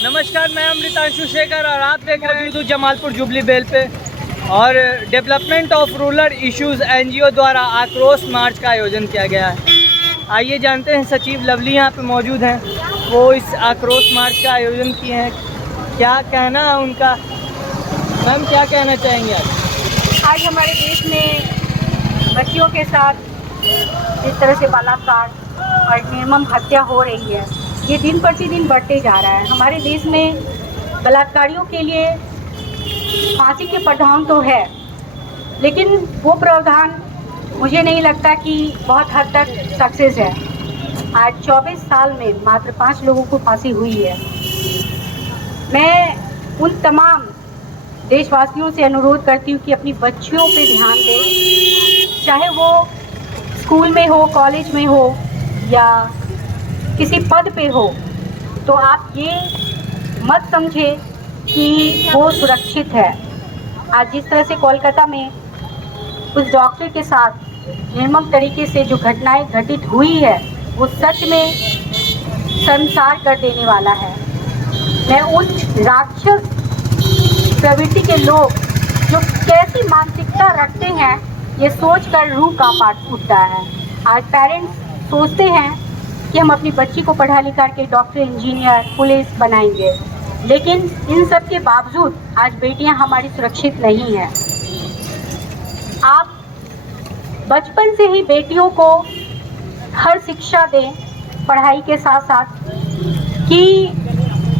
नमस्कार, मैं अमृतांशु शेखर और आप देख रहे हैं जमालपुर जुबली बेल पे। और development of rural issues NGO द्वारा आक्रोश मार्च का आयोजन किया गया है। आइए जानते हैं, सचिव लवली यहाँ पे मौजूद हैं, वो इस आक्रोश मार्च का आयोजन किए हैं, क्या कहना है उनका। मैम, क्या कहना चाहेंगे आप? आज हमारे देश में बच्चियों के साथ जिस तरह से बलात्कार और निर्मम हत्या हो रही है, ये दिन प्रतिदिन बढ़ते जा रहा है। हमारे देश में बलात्कारियों के लिए फांसी के प्रावधान तो है, लेकिन वो प्रावधान मुझे नहीं लगता कि बहुत हद तक सक्सेस है। आज 24 साल में मात्र 5 लोगों को फांसी हुई है। मैं उन तमाम देशवासियों से अनुरोध करती हूँ कि अपनी बच्चियों पे ध्यान दें, चाहे वो स्कूल में हो, कॉलेज में हो या किसी पद पे हो, तो आप ये मत समझे कि वो सुरक्षित है। आज जिस तरह से कोलकाता में उस डॉक्टर के साथ निर्मम तरीके से जो घटनाएं घटित हुई है, वो सच में शर्मसार कर देने वाला है। मैं उन राक्षस प्रवृत्ति के लोग जो कैसी मानसिकता रखते हैं, ये सोचकर रूह कांप उठता है। आज पेरेंट्स सोचते हैं कि हम अपनी बच्ची को पढ़ा लिखा के डॉक्टर, इंजीनियर, पुलिस बनाएंगे, लेकिन इन सब के बावजूद आज बेटियां हमारी सुरक्षित नहीं हैं। आप बचपन से ही बेटियों को हर शिक्षा दें, पढ़ाई के साथ साथ, कि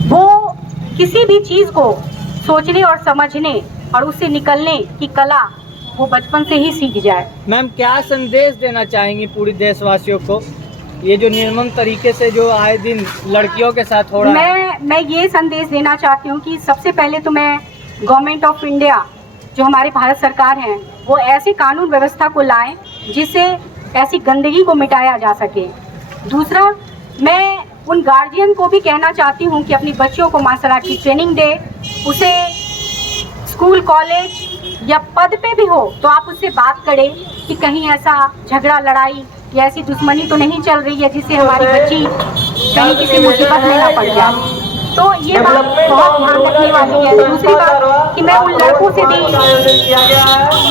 वो किसी भी चीज़ को सोचने और समझने और उससे निकलने की कला वो बचपन से ही सीख जाए। मैम, क्या संदेश देना चाहेंगी पूरी देशवासियों को, ये जो निर्मम तरीके से जो आए दिन लड़कियों के साथ हो रहा है? मैं ये संदेश देना चाहती हूँ कि सबसे पहले तो मैं गवर्नमेंट ऑफ इंडिया, जो हमारी भारत सरकार है, वो ऐसी कानून व्यवस्था को लाएं जिससे ऐसी गंदगी को मिटाया जा सके। दूसरा, मैं उन गार्जियन को भी कहना चाहती हूँ कि अपनी बच्चियों को मार्शल आर्ट की ट्रेनिंग दे, उसे स्कूल, कॉलेज या पद पे भी हो तो आप उससे बात करें कि कहीं ऐसा झगड़ा, लड़ाई या ऐसी दुश्मनी तो नहीं चल रही है जिससे हमारी बच्ची कहीं किसी मुसीबत में ना पड़ जाए। तो ये बात बहुत ध्यान रखने वाली है। दूसरी बात कि मैं उन लड़कों से भी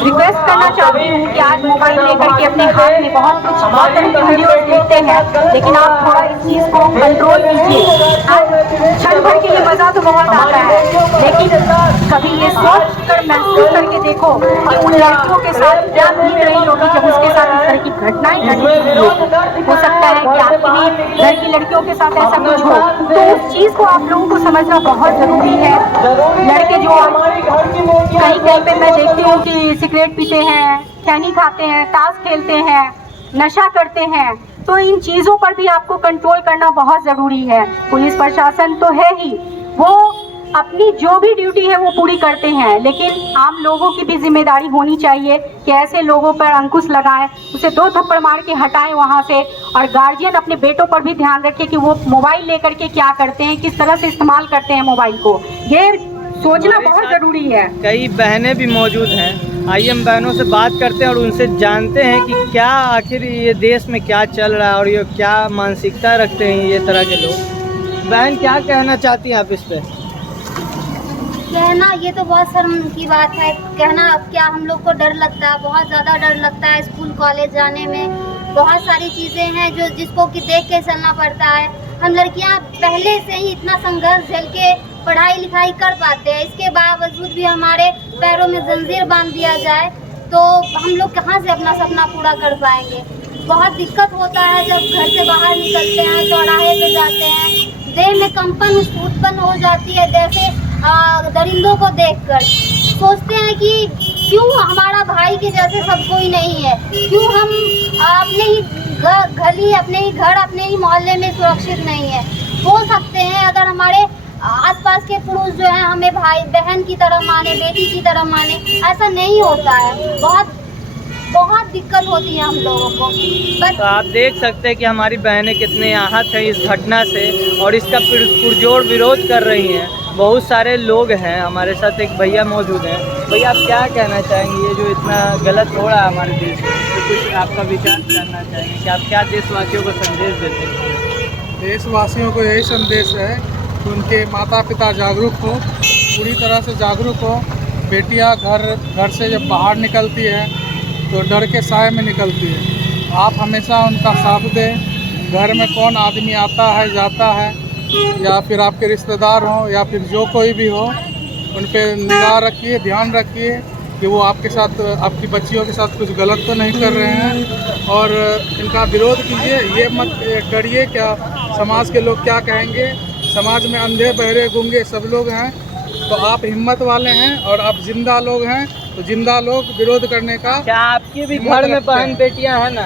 रिक्वेस्ट करना चाहती हूँ कि आज मोबाइल लेकर के अपने हाथ में बहुत तरह के वीडियोस देखते हैं, लेकिन आप थोड़ा इस चीज़ को कंट्रोल कीजिए। आज क्षण भर के लिए मज़ा तो बहुत आता है, लेकिन कभी ये सोच कर महसूस करके देखो कि उन लड़कियों के साथ क्या बीत रही होगी जब उसके साथ इस तरह की घटनाएं घटित हो सकता है कि आपकी भी घर की लड़कियों के साथ ऐसा कुछ हो, तो उस चीज़ को आप लोगों को समझना बहुत ज़रूरी है। लड़के जो कहीं पे मैं देखती हूँ कि सिगरेट पीते हैं, खैनी खाते हैं, ताश खेलते हैं, नशा करते हैं, तो इन चीज़ों पर भी आपको कंट्रोल करना बहुत ज़रूरी है। पुलिस प्रशासन तो है ही, वो अपनी जो भी ड्यूटी है वो पूरी करते हैं, लेकिन आम लोगों की भी जिम्मेदारी होनी चाहिए कि ऐसे लोगों पर अंकुश लगाएं, उसे 2 थप्पड़ मार के हटाएं वहां से। और गार्जियन अपने बेटों पर भी ध्यान रखे कि वो मोबाइल लेकर के क्या करते हैं, किस तरह से इस्तेमाल करते हैं मोबाइल को, ये सोचना बहुत ज़रूरी है। कई बहनें भी मौजूद हैं, आइए हम बहनों से बात करते हैं और उनसे जानते हैं कि क्या आखिर ये देश में क्या चल रहा है और ये क्या मानसिकता रखते हैं ये तरह के लोग। बहन, क्या कहना चाहती हैं आप इस पर? कहना ये तो बहुत शर्म की बात है। कहना अब क्या, हम लोग को डर लगता है, बहुत ज़्यादा डर लगता है। स्कूल कॉलेज जाने में बहुत सारी चीज़ें हैं जो जिसको कि देख के चलना पड़ता है। हम लड़कियां पहले से ही इतना संघर्ष झेल के पढ़ाई लिखाई कर पाते हैं, इसके बावजूद भी हमारे पैरों में जंजीर बांध दिया जाए तो हम लोग कहाँ से अपना सपना पूरा कर पाएंगे। बहुत दिक्कत होता है जब घर से बाहर निकलते हैं, चौराहे पे जाते हैं, देह में कंपन उत्पन्न हो जाती है, जैसे दरिंदों को देखकर सोचते हैं कि क्यों हमारा भाई के जैसे सब कोई नहीं है, क्यों हम अपने ही गली, अपने ही घर, अपने ही मोहल्ले में सुरक्षित नहीं है। हो सकते हैं अगर हमारे आसपास के पुरुष जो हैं हमें भाई बहन की तरह माने, बेटी की तरह माने, ऐसा नहीं होता है। बहुत दिक्कत होती है हम लोगों को। तो आप देख सकते हैं कि हमारी बहनें कितने आहत हैं इस घटना से और इसका पुरजोर विरोध कर रही हैं। बहुत सारे लोग हैं, हमारे साथ एक भैया मौजूद हैं। भैया, आप क्या कहना चाहेंगे, ये जो इतना गलत हो रहा है हमारे देश में, तो कुछ आपका विचार जानना चाहेंगे कि आप क्या देशवासियों को संदेश देते हैं? देशवासियों को यही संदेश है कि उनके माता पिता जागरूक हो, पूरी तरह से जागरूक हो। बेटियां घर से जब बाहर निकलती है तो डर के साए में निकलती है। आप हमेशा उनका साथ दें। घर में कौन आदमी आता है जाता है, या फिर आपके रिश्तेदार हों या फिर जो कोई भी हो, उन पर निगाह रखिए, ध्यान रखिए कि वो आपके साथ, आपकी बच्चियों के साथ कुछ गलत तो नहीं कर रहे हैं। और इनका विरोध कीजिए, ये मत डरिए क्या समाज के लोग क्या कहेंगे। समाज में अंधे बहरे गूंगे सब लोग हैं, तो आप हिम्मत वाले हैं और आप जिंदा लोग हैं, तो जिंदा लोग विरोध करने का। क्या आपके भी घर में बहन बेटियां हैं ना,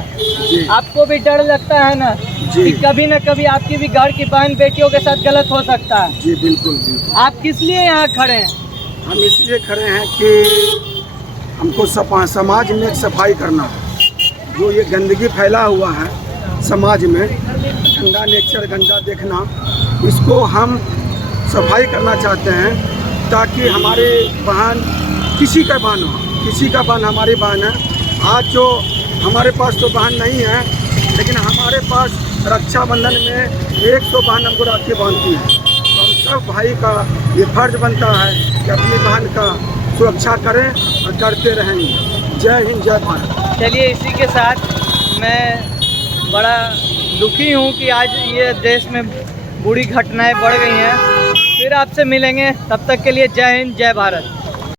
आपको भी डर लगता है ना कि कभी न कभी आपकी भी घर की बहन बेटियों के साथ गलत हो सकता है? जी बिल्कुल बिल्कुल। आप किस लिए यहाँ खड़े हैं? हम इसलिए खड़े हैं कि हमको समाज में सफाई करना है। जो ये गंदगी फैला हुआ है समाज में, गंदा नेचर, गंदा देखना, इसको हम सफाई करना चाहते हैं, ताकि हमारे बहन, किसी का बहन हो, किसी का बहन हमारी बहन है। आज जो हमारे पास तो बहन नहीं है, लेकिन हमारे पास रक्षाबंधन में 100 बहन हमको राखी बांधती है। तो हम सब भाई का ये फर्ज बनता है कि अपनी बहन का सुरक्षा करें और करते रहेंगे। जय हिंद, जय भारत। चलिए, इसी के साथ मैं बड़ा दुखी हूँ कि आज ये देश में बुरी घटनाएं बढ़ गई हैं। फिर आपसे मिलेंगे, तब तक के लिए जय हिंद, जय भारत।